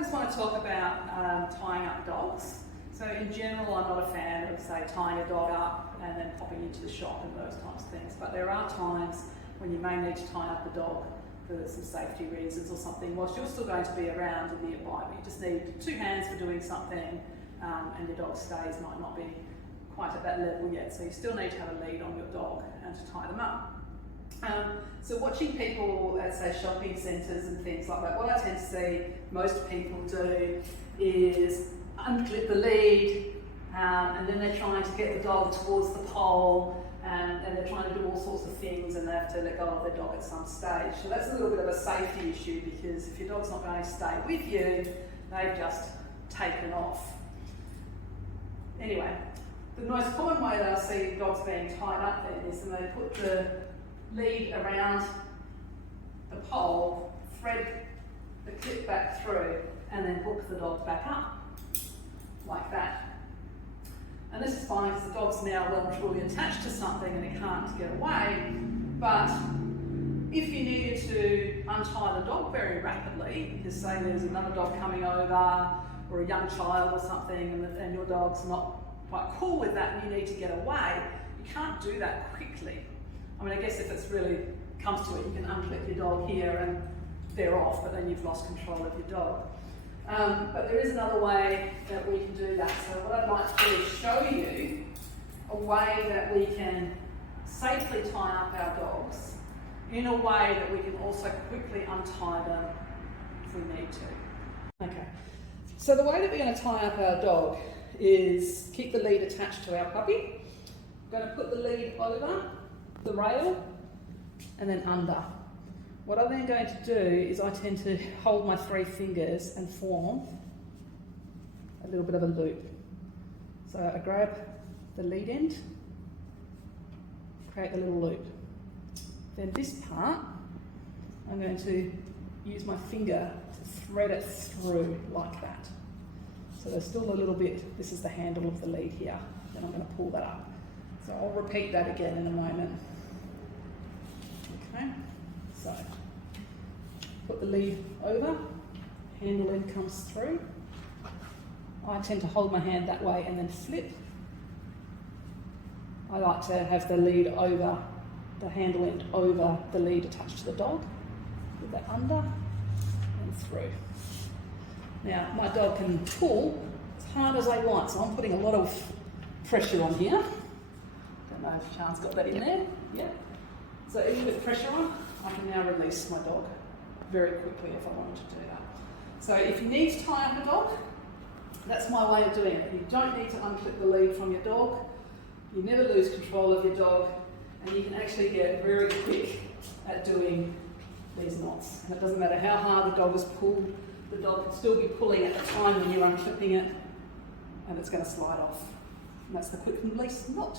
just want to talk about tying up dogs. So in general, I'm not a fan of, say, tying a dog up and then popping into the shop and those types of things. But there are times when you may need to tie up a dog for some safety reasons or something, whilst you're still going to be around and nearby. But you just need two hands for doing something, and your dog's stays might not be quite at that level yet. So you still need to have a lead on your dog and to tie them up. So watching people at, say, shopping centres and things like that, what I tend to see most people do is unclip the lead, and then they're trying to get the dog towards the pole, and they're trying to do all sorts of things, and they have to let go of their dog at some stage. So that's a little bit of a safety issue, because if your dog's not going to stay with you, they've just taken off. Anyway, the most common way that I see dogs being tied up then is that they put the lead around the pole, thread the clip back through, and then hook the dog back up, like that. And this is fine because the dog's now well and truly attached to something and it can't get away. But if you needed to untie the dog very rapidly, because say there's another dog coming over or a young child or something, and your dog's not quite cool with that and you need to get away, you can't do that quickly. I mean, I guess if it's really comes to it, you can unclip your dog here and they're off, but then you've lost control of your dog. But there is another way that we can do that. So what I'd like to do is show you a way that we can safely tie up our dogs in a way that we can also quickly untie them if we need to. Okay, so the way that we're going to tie up our dog is keep the lead attached to our puppy. We're going to put the lead over the rail and then under. What I'm then going to do is I tend to hold my 3 fingers and form a little bit of a loop. So I grab the lead end, create a little loop. Then this part, I'm going to use my finger to thread it through like that. So there's still a little bit, this is the handle of the lead here, then I'm going to pull that up. So I'll repeat that again in a moment. Okay, so put the lead over, handle end comes through. I tend to hold my hand that way and then flip. I like to have the lead over, the handle end over the lead attached to the dog. Put that under and through. Now, my dog can pull as hard as I want, so I'm putting a lot of pressure on here. Don't know if Sian's got that in there. Yep. So even with pressure on, I can now release my dog very quickly if I wanted to do that. So if you need to tie up a dog, that's my way of doing it. You don't need to unclip the lead from your dog. You never lose control of your dog, and you can actually get very quick at doing these knots. And it doesn't matter how hard the dog is pulled, the dog can still be pulling at the time when you're unclipping it, and it's going to slide off. And that's the quick and release knot.